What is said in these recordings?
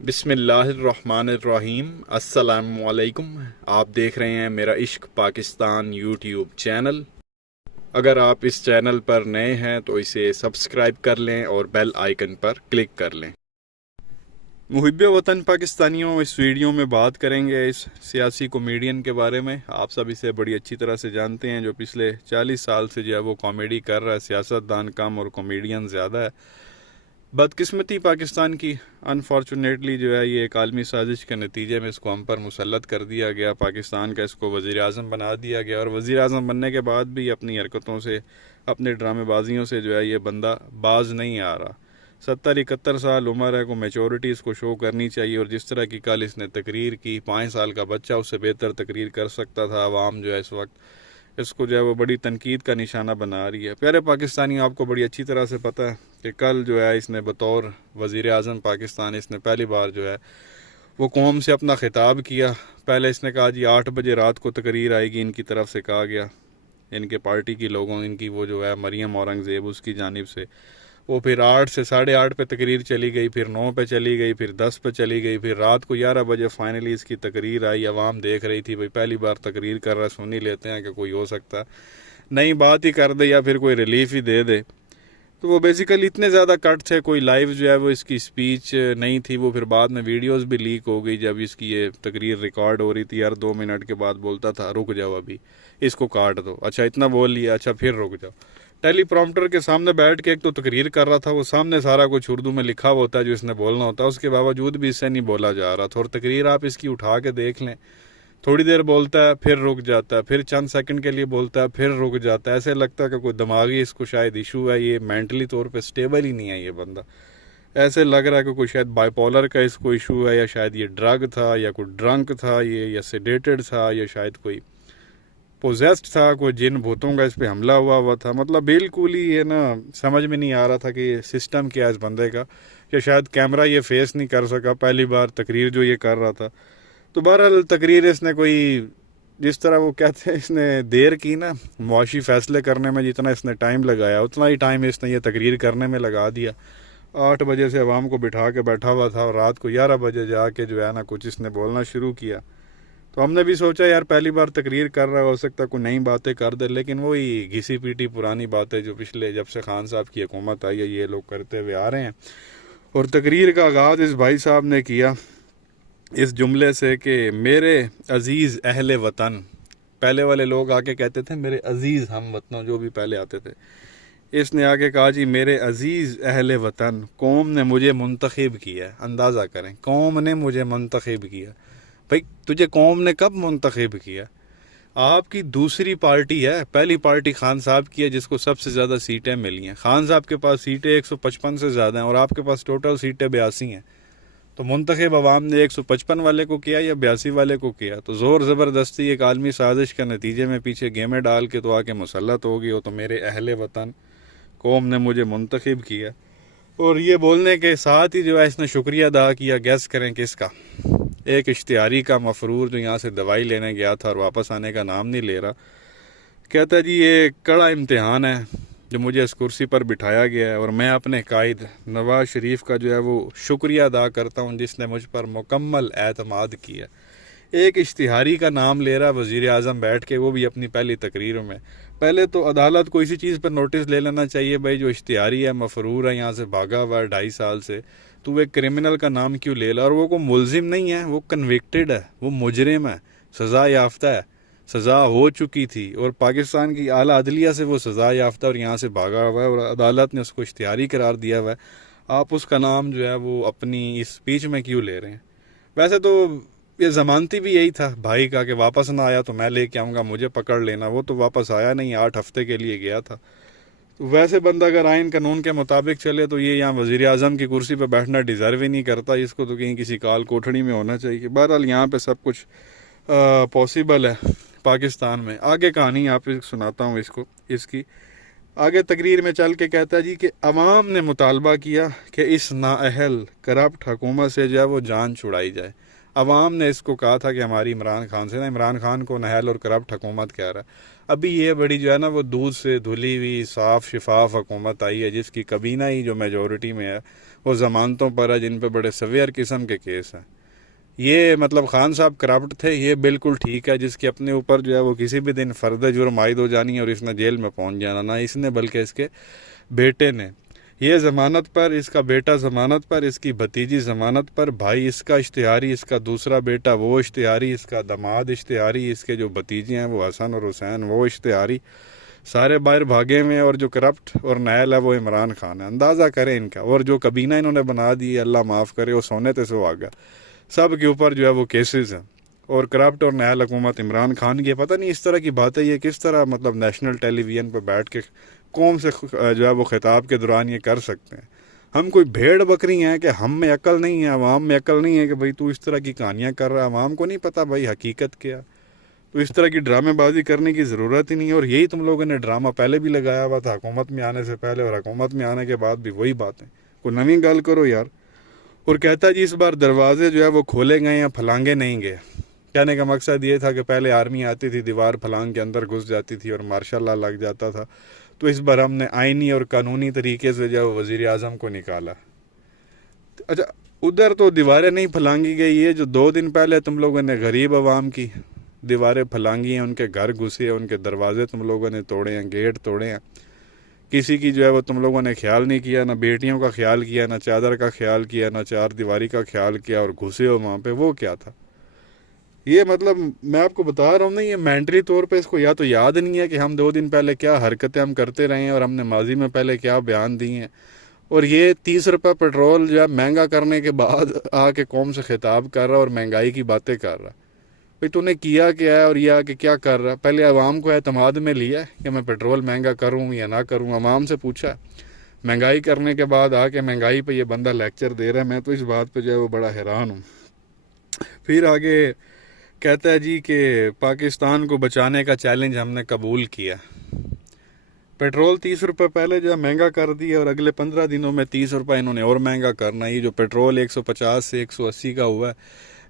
बिस्मिल्लाहिर्रहमानिर्रहीम। अस्सलामुअलैकुम। आप देख रहे हैं मेरा इश्क पाकिस्तान यूट्यूब चैनल। अगर आप इस चैनल पर नए हैं तो इसे सब्सक्राइब कर लें और बेल आइकन पर क्लिक कर लें। मुहिब्बे वतन पाकिस्तानियों, इस वीडियो में बात करेंगे इस सियासी कॉमेडियन के बारे में। आप सब इसे बड़ी अच्छी तरह से जानते हैं, जो पिछले 40 साल से जो है वो कॉमेडी कर रहा है। सियासतदान कम और कॉमेडियन ज़्यादा है। बदकिस्मती पाकिस्तान की, अनफॉर्चुनेटली जो है ये एक आलमी साजिश के नतीजे में इसको हम पर मुसल्लत कर दिया गया। पाकिस्तान का इसको वज़ीर आज़म बना दिया गया और वज़ीर आज़म बनने के बाद भी अपनी हरकतों से, अपने ड्रामेबाजियों से जो है ये बंदा बाज नहीं आ रहा। 70-71 साल उम्र है, को मेचोरिटी इसको शो करनी चाहिए। और जिस तरह की कल इसने तकरीर की, 5 साल का बच्चा उससे बेहतर तकरीर कर सकता था। आवाम जो है इस वक्त इसको जो है वो बड़ी तनकीद का निशाना बना रही है। प्यारे पाकिस्तानी, आपको बड़ी अच्छी तरह से पता है कि कल जो है इसने बतौर वज़ीर आज़म पाकिस्तान इसने पहली बार जो है वो कौम से अपना खिताब किया। पहले इसने कहा जी 8 बजे रात को तकरीर आएगी, इनकी तरफ से कहा गया, इनके पार्टी की लोगों, इनकी वो जो है मरियम औरंगज़ेब उसकी जानिब से। वो फिर 8 से 8:30 पे तकरीर चली गई, फिर 9 पे चली गई, फिर 10 पे चली गई, फिर रात को 11 बजे फाइनली इसकी तकरीर आई। आवाम देख रही थी, भाई पहली बार तकरीर कर रहा है, सुन ही लेते हैं कि कोई हो सकता है नई बात ही कर दे या फिर कोई रिलीफ ही दे दे। तो वो बेसिकली इतने ज़्यादा कट थे, कोई लाइव जो है वो इसकी स्पीच नहीं थी। वो फिर बाद में वीडियोस भी लीक हो गई, जब इसकी ये तकरीर रिकॉर्ड हो रही थी। यार 2 मिनट के बाद बोलता था रुक जाओ, अभी इसको काट दो, अच्छा इतना बोल लिया, अच्छा फिर रुक जाओ। टेलीप्रॉम्प्टर के सामने बैठ के एक तो तकरीर कर रहा था, वो सामने सारा कुछ उर्दू में लिखा हुआ होता है जो इसने बोलना होता है, उसके बावजूद भी इससे नहीं बोला जा रहा था। और तकरीर आप इसकी उठा के देख लें, थोड़ी देर बोलता है, फिर रुक जाता है, फिर चंद सेकंड के लिए बोलता है, फिर रुक जाता है। ऐसे लगता है कि कोई दिमागी इसको शायद इशू है, ये मेंटली तौर पे स्टेबल ही नहीं है ये बंदा। ऐसे लग रहा है कि कोई शायद बाइपोलर का इसको इशू है, या शायद ये ड्रग था, या कोई ड्रंक था ये, या सेडेटेड था, या शायद कोई पोजेस्ड था, कोई जिन भूतों का इस पर हमला हुआ था। मतलब बिल्कुल ही ये ना समझ में नहीं आ रहा था कि सिस्टम क्या है इस बंदे का, या शायद कैमरा ये फेस नहीं कर सका पहली बार तकरीर जो ये कर रहा था। तो बहरहाल तकरीर इसने कोई, जिस तरह वो कहते हैं, इसने देर की ना मुआशी फैसले करने में, जितना इसने टाइम लगाया उतना ही टाइम इसने ये तकरीर करने में लगा दिया। 8 बजे से अवाम को बिठा के बैठा हुआ था और रात को 11 बजे जाके जो है ना कुछ इसने बोलना शुरू किया। तो हमने भी सोचा यार पहली बार तकरीर कर रहा, हो सकता है कोई नई बातें कर दे, लेकिन वही घिसी पीटी पुरानी बातें जो पिछले, जब से खान साहब की हुकूमत आई है, ये लोग करते हुए आ रहे हैं। और तकरीर का आगाज़ इस भाई साहब ने किया इस जुमले से कि मेरे अजीज़ अहले वतन। पहले वाले लोग आके कहते थे मेरे अजीज़ हम वतनों, जो भी पहले आते थे। इसने आके कहा जी मेरे अजीज़ अहले वतन, कौम ने मुझे मुंतखब किया। अंदाज़ा करें, कौम ने मुझे मुंतखब किया। भाई तुझे कौम ने कब मुंतखब किया? आपकी दूसरी पार्टी है, पहली पार्टी खान साहब की है जिसको सबसे ज़्यादा सीटें मिली हैं। खान साहब के पास सीटें 155 से ज़्यादा हैं और आपके पास टोटल सीटें 82 हैं। तो मुंतखब अवाम ने 155 वाले को किया या 82 वाले को किया? तो ज़ोर ज़बरदस्ती एक आलमी साजिश के नतीजे में पीछे गेमें डाल के तो आके मुसल्लत हो गई हो। तो मेरे अहले वतन, कौम ने मुझे मुंतखब किया। और ये बोलने के साथ ही जो है इसने शुक्रिया अदा किया। गैस करें किसका? एक इश्तिहारी का मफरूर जो यहाँ से दवाई लेने गया था और वापस आने का नाम नहीं ले रहा। कहता जी ये कड़ा इम्तिहान है जो मुझे इस कुर्सी पर बिठाया गया है, और मैं अपने कायद नवाज शरीफ का जो है वो शुक्रिया अदा करता हूँ जिसने मुझ पर मुकम्मल एतमाद किया। एक इश्तिहारी का नाम ले रहा वज़ीर आज़म बैठ के, वो भी अपनी पहली तकरीर में। पहले तो अदालत को इसी चीज़ पर नोटिस ले लेना चाहिए, भाई जो इश्तिहारी है, मफरूर है, यहाँ से भागा हुआ है 2.5 साल से, तो एक क्रिमिनल का नाम क्यों ले ला? और वो को मुलजिम नहीं है, वो कन्विक्टेड है, वो मुजरिम है, सज़ा याफ्ता है, सज़ा हो चुकी थी और पाकिस्तान की आला अदलिया से वो सज़ा याफ्ता और यहाँ से भागा हुआ है और अदालत ने उसको इश्तिहारी करार दिया हुआ है। आप उसका नाम जो है वो अपनी इस स्पीच में क्यों ले रहे हैं? वैसे तो ये ज़मानती भी यही था भाई का कि वापस ना आया तो मैं लेके आऊँगा, मुझे पकड़ लेना। वो तो वापस आया नहीं, 8 हफ्ते के लिए गया था। तो वैसे बंदा अगर आइन कानून के मुताबिक चले तो ये यहाँ वज़ीर आज़म की कुर्सी पर बैठना डिज़र्व ही नहीं करता। इसको तो कहीं किसी काल कोठड़ी में होना चाहिए। बहरहाल यहाँ पे सब कुछ पॉसिबल है पाकिस्तान में। आगे कहानी आप सुनाता हूँ इसको, इसकी आगे तकरीर में चल के कहता है जी कि अवाम ने मुतालबा किया कि इस नाअहल करप्ट हुकूमत से जो है वो जान छुड़ाई जाए। अवाम ने इसको कहा था कि हमारी इमरान खान से ना, इमरान खान को नाअहल और करप्ट हुकूमत कह रहा है। अभी ये बड़ी जो है ना वो दूध से धुली हुई साफ़ शिफाफ हुकूमत आई है जिसकी कबीना ही जो मेजोरिटी में है वो ज़मानतों पर है जिन पे बड़े सवेयर किस्म के केस हैं। ये मतलब खान साहब करप्ट थे, ये बिल्कुल ठीक है। जिसके अपने ऊपर जो है वो किसी भी दिन फर्द जुर्म आयद हो जानी है और इसने जेल में पहुंच जाना, ना इसने बल्कि इसके बेटे ने। ये ज़मानत पर, इसका बेटा ज़मानत पर, इसकी भतीजी ज़मानत पर, भाई इसका इश्तिहारी, इसका दूसरा बेटा वो इश्तिहारी, इसका दामाद इश्तिहारी, इसके जो भतीजे हैं वो हसन और हुसैन वो इश्तिहारी, सारे बाहर भागे हुए हैं। और जो करप्ट और नायल है वो इमरान खान है। अंदाज़ा करें इनका। और जो कबीना इन्होंने बना दी, अल्लाह माफ़ करे, वो सोने ते सो आ गया। सब के ऊपर जो है वो केसेस हैं। और करप्ट और नायल हुकूमत इमरान खान की। पता नहीं इस तरह की बातें ये किस तरह मतलब नेशनल टेलीविज़न पर बैठ के कौम से जो है वो खिताब के दौरान ये कर सकते हैं। हम कोई भेड़ बकरी हैं कि हम में अक्ल नहीं है, अवाम में अक्ल नहीं है कि भाई तू इस तरह की कहानियाँ कर रहा है। अवाम को नहीं पता भाई हकीकत क्या। तो इस तरह की ड्रामेबाजी करने की ज़रूरत ही नहीं है। और यही तुम लोगों ने ड्रामा पहले भी लगाया हुआ था, हुकूमत में आने से पहले और हुकूमत में आने के बाद भी वही बातें। कोई नवी गल करो यार। और कहता जी इस बार दरवाजे जो है वो खोले गए या फलांगे नहीं गए। कहने का मकसद ये था कि पहले आर्मी आती थी, दीवार फलांग के अंदर घुस जाती थी और मार्शल लॉ लग जाता था। तो इस बार हमने आइनी और कानूनी तरीके से जो वज़ीर आज़म को निकाला। अच्छा, उधर तो दीवारें नहीं फलांगी गई। ये जो 2 दिन पहले तुम लोगों ने गरीब आवाम की दीवारें फलांगी हैं, उनके घर घुसे हैं, उनके दरवाजे तुम लोगों ने तोड़े हैं, गेट तोड़े हैं। किसी की जो है वो तुम लोगों ने ख्याल नहीं किया, ना बेटियों का ख्याल किया, ना चादर का ख्याल किया, ना चार दीवारी का ख्याल किया और घुसे हो वहाँ पे। वो क्या था ये? मतलब मैं आपको बता रहा हूँ ना, ये मेंटली तौर पे इसको या तो याद नहीं है कि हम 2 दिन पहले क्या हरकतें हम करते रहे हैं और हमने माजी में पहले क्या बयान दिए हैं। और ये 30 रुपये पेट्रोल जो है महंगा करने के बाद आके कौम से खिताब कर रहा और महंगाई की बातें कर रहा। भाई तूने किया क्या है और ये आके क्या कर रहा है? पहले आवाम को एतमाद में लिया है कि मैं पेट्रोल महंगा करूँ या ना करूँ? आवाम से पूछा? महंगाई करने के बाद आके महंगाई पे ये बंदा लेक्चर दे रहा है। मैं तो इस बात पे जो है वो बड़ा हैरान हूँ। फिर आगे कहता है जी कि पाकिस्तान को बचाने का चैलेंज हमने कबूल किया। पेट्रोल 30 रुपये पहले जो है महंगा कर दिया और अगले 15 दिनों में 30 रुपये इन्होंने और महंगा करना। ये जो पेट्रोल 150 से 180 का हुआ है,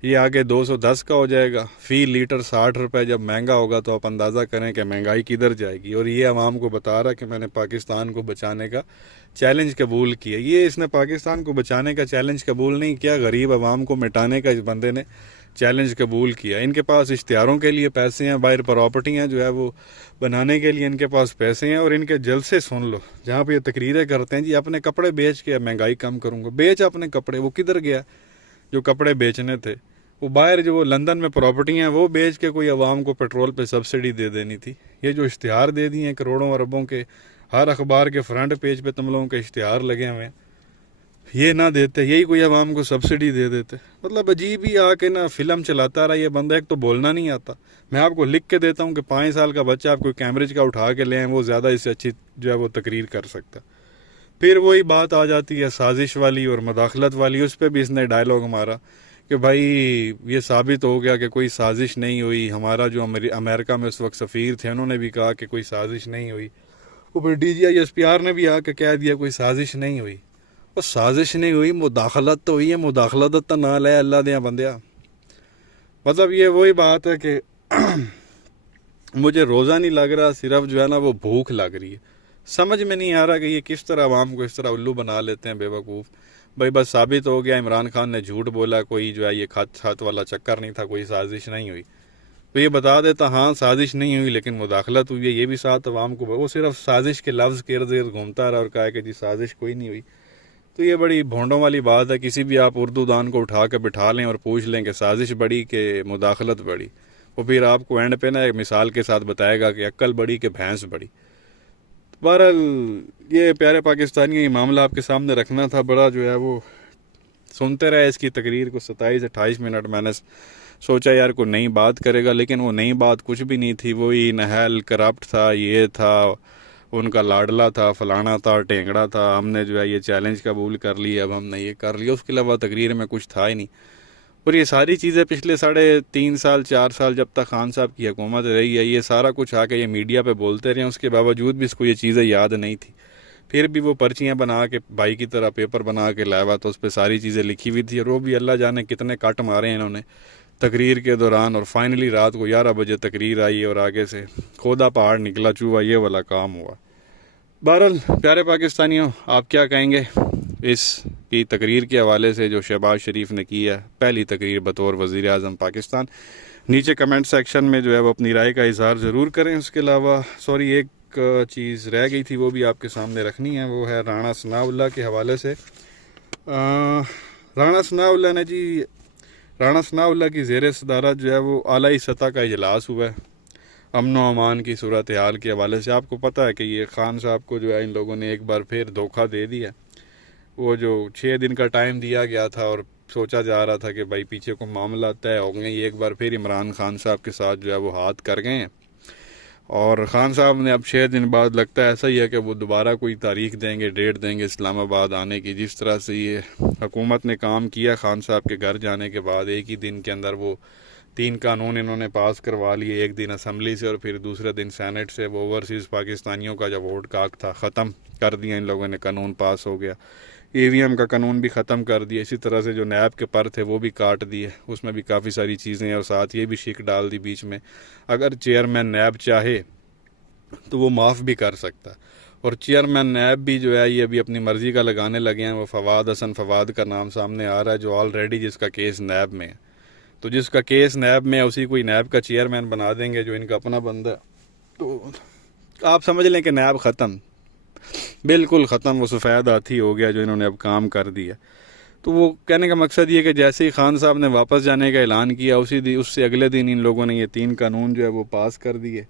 ये आगे 210 का हो जाएगा। फ़ी लीटर 60 रुपये जब महंगा होगा तो आप अंदाज़ा करें कि महंगाई किधर जाएगी। और ये आवाम को बता रहा कि मैंने पाकिस्तान को बचाने का चैलेंज कबूल किया। ये इसने पाकिस्तान को बचाने का चैलेंज कबूल नहीं किया, गरीब आवाम को मिटाने का इस बंदे ने चैलेंज कबूल किया। इनके पास इश्तिहारों के लिए पैसे हैं, बाहर प्रॉपर्टियाँ जो है वो बनाने के लिए इनके पास पैसे हैं। और इनके जलसे सुन लो जहाँ पे ये तकरीरें करते हैं जी अपने कपड़े बेच के महंगाई कम करूँगा। बेच अपने कपड़े। वो किधर गया जो कपड़े बेचने थे? वो बाहर जो वो लंदन में प्रॉपर्टियाँ हैं वो बेच के कोई आवाम को पेट्रोल पे सब्सिडी दे देनी थी। ये जो इश्तिहार दे दिए हैं करोड़ों अरबों के, हर अखबार के फ्रंट पेज पे तुम लोगों के इश्तिहार लगे हुए हैं, ये ना देते, यही कोई आवाम को सब्सिडी दे देते। मतलब अजीब ही आके ना फिल्म चलाता रहा ये बंदा। एक तो बोलना नहीं आता। मैं आपको लिख के देता हूँ कि 5 साल का बच्चा आप कोई कैम्ब्रिज का उठा के ले आए, वो ज़्यादा इससे अच्छी जो है वो तकरीर कर सकता। फिर वही बात आ जाती है साजिश वाली और मुदाखलत वाली। उस पर भी इसने डायलॉग मारा कि भाई ये साबित हो गया कि कोई साजिश नहीं हुई। हमारा जो अमेरिका में उस वक्त सफ़ीर थे उन्होंने भी कहा कि कोई साजिश नहीं हुई। वो फिर DGI-SPR ने भी आके कह दिया कोई साजिश नहीं हुई। वो साजिश नहीं हुई, मुदाखलत तो हुई है। मुदाखलत तो ना ले अल्लाह दिया बंदिया। मतलब ये वही बात है कि मुझे रोज़ा नहीं लग रहा, सिर्फ जो है ना वो भूख लग रही है। समझ में नहीं आ रहा कि ये किस तरह आवाम को इस तरह उल्लू बना लेते हैं, बेवकूफ़। भाई बस साबित हो गया इमरान खान ने झूठ बोला, कोई जो है ये खत वाला चक्कर नहीं था, कोई साजिश नहीं हुई। तो ये बता देता हाँ साजिश नहीं हुई लेकिन मुदाखलत हुई है, ये भी साथ आवाम को। वो सिर्फ साजिश के लफ्ज़ के इर्द गिर्द घूमता रहा और कहा कि जी साजिश कोई नहीं हुई। तो ये बड़ी भोंडों वाली बात है। किसी भी आप उर्दू दान को उठा के बिठा लें और पूछ लें कि साजिश बड़ी कि मुदाखलत बड़ी, वो फिर आपको एंड पे ना एक मिसाल के साथ बताएगा कि अक्ल बड़ी कि भैंस बड़ी। बहरहाल ये प्यारे पाकिस्तानी ये मामला आपके सामने रखना था। बड़ा जो है वो सुनते रहे इसकी तकरीर को 27-28 मिनट। मैंने सोचा यार कोई नई बात करेगा, लेकिन वो नई बात कुछ भी नहीं थी। वही नहल करप्ट था, ये था, उनका लाडला था, फलाना था, टेंगड़ा था। हमने जो है ये चैलेंज कबूल कर लिया, अब हमने ये कर लिया। उसके अलावा तकरीर में कुछ था ही नहीं। और ये सारी चीज़ें पिछले 3.5 साल 4 साल जब तक खान साहब की हुकूमत रही है, ये सारा कुछ आके ये मीडिया पे बोलते रहे। उसके बावजूद भी इसको ये चीज़ें याद नहीं थी। फिर भी वो पर्चियाँ बना के भाई की तरह पेपर बना के लाया, तो उस पर सारी चीज़ें लिखी हुई थी। और वो भी अल्लाह जाने कितने कट मारे हैं इन्होंने तकरीर के दौरान। और फाइनली रात को 11 बजे तकरीर आई और आगे से खोदा पहाड़ निकला चूहा, ये वाला काम हुआ। बहरहाल प्यारे पाकिस्तानियों, आप क्या कहेंगे? इसकी तकरीर के हवाले से जो शहबाज शरीफ ने की है, पहली तकरीर बतौर वज़ीर आज़म पाकिस्तान। नीचे कमेंट सेक्शन में जो है वो अपनी राय का इजहार ज़रूर करें। उसके अलावा सॉरी एक चीज़ रह गई थी, वो भी आपके सामने रखनी है, वो है राणा सनाउल्लाह के हवाले से। राणा सनाउल्लाह की ज़ेर सदारत जो है वो आलाई सतह का इजलास हुआ है अमन व अमान की सूरत हाल के हवाले से। आपको पता है कि ये खान साहब को जो है इन लोगों ने एक बार फिर धोखा दे दिया। वो जो 6 दिन का टाइम दिया गया था और सोचा जा रहा था कि भाई पीछे को मामला तय हो गए, एक बार फिर इमरान खान साहब के साथ जो है वो हाथ कर गए हैं। और ख़ान साहब ने अब 6 दिन बाद लगता है ऐसा ही है कि वो दोबारा कोई तारीख देंगे, डेट देंगे इस्लामाबाद आने की। जिस तरह से ये हुकूमत ने काम किया ख़ान साहब के घर जाने के बाद, एक ही दिन के अंदर वो 3 कानून इन्होंने पास करवा लिए, एक दिन असम्बली से और फिर दूसरे दिन सेनेट से। वो ओवरसीज़ पाकिस्तानियों का जो वोट काक था ख़त्म कर दिया इन लोगों ने, कानून पास हो गया। EVM का कानून भी ख़त्म कर दिया। इसी तरह से जो नैब के पर थे वो भी काट दिए, उसमें भी काफ़ी सारी चीज़ें हैं। और साथ ये भी शिक डाल दी बीच में, अगर चेयरमैन नैब चाहे तो वो माफ़ भी कर सकता है। और चेयरमैन नैब भी जो है ये अभी अपनी मर्ज़ी का लगाने लगे हैं। वो फवाद हसन फवाद का नाम सामने आ रहा है, जो ऑलरेडी जिसका केस नैब में है। तो जिसका केस नैब में है उसी कोई नैब का चेयरमैन बना देंगे, जो इनका अपना बंदा। तो आप समझ लें कि नैब ख़त्म, बिल्कुल ख़त्म। वो सफ़ेद हाथी हो गया जो इन्होंने अब काम कर दिया। तो वो कहने का मकसद ये कि जैसे ही खान साहब ने वापस जाने का ऐलान किया, उससे अगले दिन इन लोगों ने ये 3 कानून जो है वो पास कर दिए।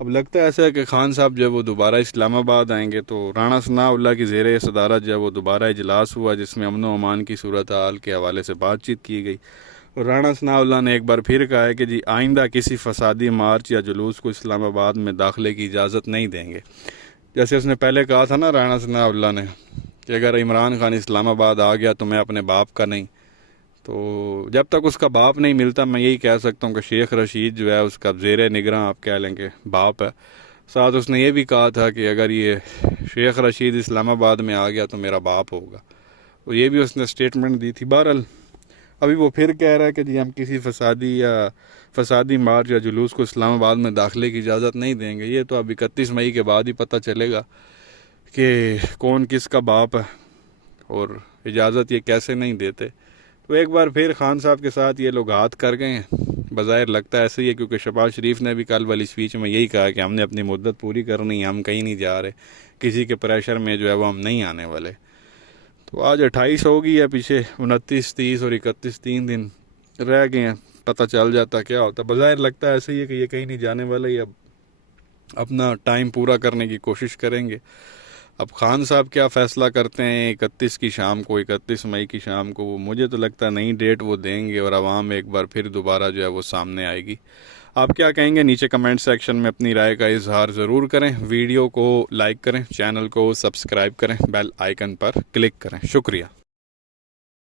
अब लगता है ऐसा है कि खान साहब जो है वो दोबारा इस्लामाबाद आएंगे। तो राणा सनाउल्लाह की ज़ेर सदारत जो है वो दोबारा इजलास हुआ, जिसमें अमन व अमान की सूरत हाल के हवाले से बातचीत की गई। और राणा सनाउल्लाह ने एक बार फिर कहा है कि जी आइंदा किसी फसादी मार्च या जुलूस को इस्लामाबाद में दाखिले की इजाज़त नहीं देंगे। जैसे उसने पहले कहा था ना राणा सनाउल्लाह ने कि अगर इमरान खान इस्लामाबाद आ गया तो मैं अपने बाप का नहीं। तो जब तक उसका बाप नहीं मिलता, मैं यही कह सकता हूँ कि शेख रशीद जो है उसका ज़ेर निगरां आप कह लेंगे बाप है। साथ उसने ये भी कहा था कि अगर ये शेख रशीद इस्लामाबाद में आ गया तो मेरा बाप होगा। तो ये भी उसने स्टेटमेंट दी थी। बहरहाल अभी वो फिर कह रहा है कि जी हम किसी फसादी मार्च या जुलूस को इस्लामाबाद में दाखिले की इजाज़त नहीं देंगे। ये तो अब 31 मई के बाद ही पता चलेगा कि कौन किसका बाप है और इजाज़त ये कैसे नहीं देते। तो एक बार फिर खान साहब के साथ ये लोग हाथ कर गए हैं। बज़ाहिर लगता है ऐसे ही है, क्योंकि शहबाज शरीफ ने भी कल वाली स्पीच में यही कहा कि हमने अपनी मुद्दत पूरी करनी है, हम कहीं नहीं जा रहे, किसी के प्रेशर में जो है वो हम नहीं आने वाले। तो आज 28 हो गई है, पीछे 29, 30 और 31 3 दिन रह गए हैं, पता चल जाता क्या होता। बज़ाहिर लगता है ऐसे ही है कि ये कहीं नहीं जाने वाले, ये अब अपना टाइम पूरा करने की कोशिश करेंगे। अब खान साहब क्या फ़ैसला करते हैं 31 की शाम को, 31 मई की शाम को, वो मुझे तो लगता है नई डेट वो देंगे और आवाम एक बार फिर दोबारा जो है वो सामने आएगी। आप क्या कहेंगे नीचे कमेंट सेक्शन में अपनी राय का इजहार ज़रूर करें। वीडियो को लाइक करें, चैनल को सब्सक्राइब करें, बेल आइकन पर क्लिक करें। शुक्रिया।